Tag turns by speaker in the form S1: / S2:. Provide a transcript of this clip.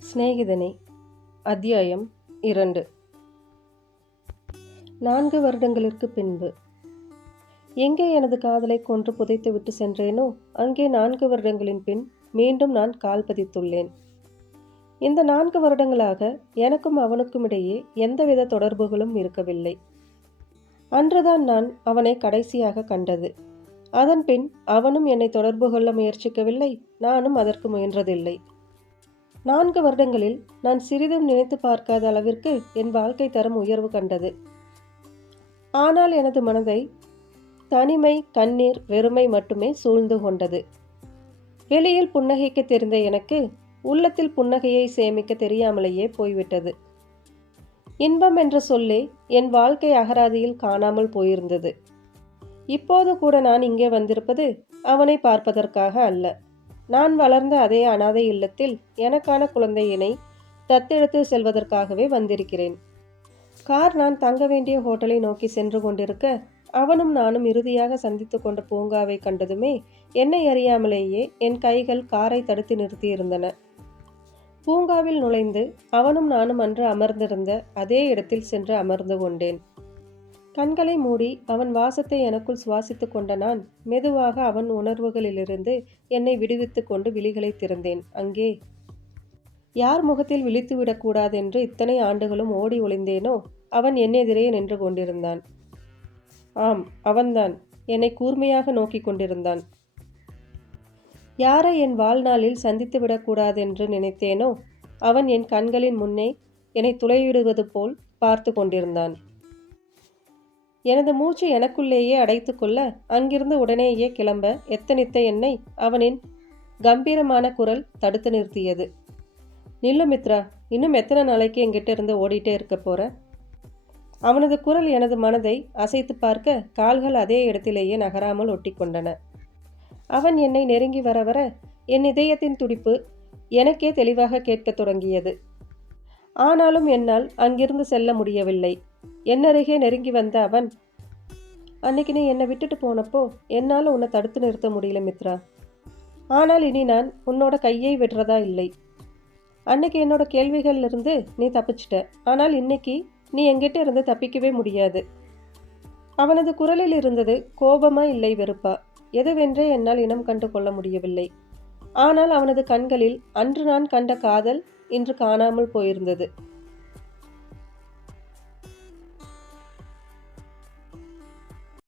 S1: சிநேகிதனே அத்தியாயம் இரண்டு. நான்கு வருடங்களுக்கு பின்பு. எங்கே எனது காதலை கொன்று புதைத்துவிட்டு சென்றேனோ அங்கே நான்கு வருடங்களின் பின் மீண்டும் நான் கால் பதித்துள்ளேன். இந்த நான்கு வருடங்களாக எனக்கும் அவனுக்கும் இடையே எந்தவித தொடர்புகளும் இருக்கவில்லை. அன்றுதான் நான் அவனை கடைசியாக கண்டது. அதன்பின் அவனும் என்னை தொடர்பு கொள்ள முயற்சிக்கவில்லை நானும் அதற்கு முயன்றதில்லை. நான்கு வருடங்களில் நான் சிறிதும் நினைத்து பார்க்காத அளவிற்கு என் வாழ்க்கை தரம் உயர்வு கண்டது. ஆனால் எனது மனதை தனிமை கண்ணீர் வெறுமை மட்டுமே சூழ்ந்து கொண்டது. வெளியில் புன்னகைக்க தெரிந்த எனக்கு உள்ளத்தில் புன்னகையை சேமிக்க தெரியாமலேயே போய்விட்டது. இன்பம் என்ற சொல்லே என் வாழ்க்கை அகராதியில் காணாமல் போயிருந்தது. இப்போது கூட நான் இங்கே வந்திருப்பது அவனை பார்ப்பதற்காக அல்ல. நான் வளர்ந்த அதே அனாதை இல்லத்தில் எனக்கான குழந்தையினை தத்தெடுத்து செல்வதற்காகவே வந்திருக்கிறேன். கார் நான் தங்க வேண்டிய ஹோட்டலை நோக்கி சென்று கொண்டிருக்க அவனும் நானும் இறுதியாக சந்தித்து கொண்ட பூங்காவை கண்டதுமே என்னை அறியாமலேயே என் கைகள் காரை தடுத்து நிறுத்தியிருந்தன. பூங்காவில் நுழைந்து அவனும் நானும் அன்று அமர்ந்திருந்த அதே இடத்தில் சென்று அமர்ந்து கொண்டேன். கண்களை மூடி அவன் வாசத்தை எனக்குள் சுவாசித்து கொண்ட நான் மெதுவாக அவன் உணர்வுகளிலிருந்து என்னை விடுவித்து கொண்டு விழிகளை திறந்தேன். அங்கே. யார் முகத்தில் விழித்துவிடக்கூடாதென்று இத்தனை ஆண்டுகளும் ஓடி ஒளிந்தேனோ அவன் என்னெதிரே நின்று கொண்டிருந்தான். ஆம் அவன்தான். என்னை கூர்மையாக நோக்கி கொண்டிருந்தான். யாரை என் வாழ்நாளில் சந்தித்து விடக்கூடாதென்று நினைத்தேனோ அவன் என் கண்களின் முன்னே என்னை துளையிடுவது போல் பார்த்து கொண்டிருந்தான். எனது மூச்சு எனக்குள்ளேயே அடைத்துக்கொள்ள அங்கிருந்து உடனேயே கிளம்ப எத்தனித்த என்னை அவனின் கம்பீரமான குரல் தடுத்து நிறுத்தியது. நில்லு மித்ரா இன்னும் எத்தனை நாளைக்கு என்கிட்ட இருந்து ஓடிட்டே இருக்க போற? அவனது குரல் எனது மனதை அசைத்து பார்க்க கால்கள் அதே இடத்திலேயே நகராமல் ஒட்டிக்கொண்டன அவன் என்னை நெருங்கி வர வர என் இதயத்தின் துடிப்பு எனக்கே தெளிவாக கேட்கத் தொடங்கியது. ஆனாலும் என்னால் அங்கிருந்து செல்ல முடியவில்லை. என்னருகே நெருங்கி வந்த அவன் அன்னைக்கு நீ என்னை விட்டுட்டு போனப்போ என்னால் உன்னை தடுத்து நிறுத்த முடியல மித்ரா. ஆனால் இனி நான் உன்னோட கையை விடுறதா இல்லை. அன்னைக்கு என்னோட கேள்விகள்ல இருந்து நீ தப்பிச்சிட்ட. ஆனால் இன்னைக்கு நீ எங்கிட்ட இருந்து தப்பிக்கவே முடியாது. அவனது குரலில் இருந்தது கோபமா இல்லை வெறுப்பா. எதுவென்றே என்னால் இனம் கண்டு கொள்ள முடியவில்லை. ஆனால் அவனது கண்களில் அன்று நான் கண்ட காதல் இன்று காணாமல் போயிருந்தது.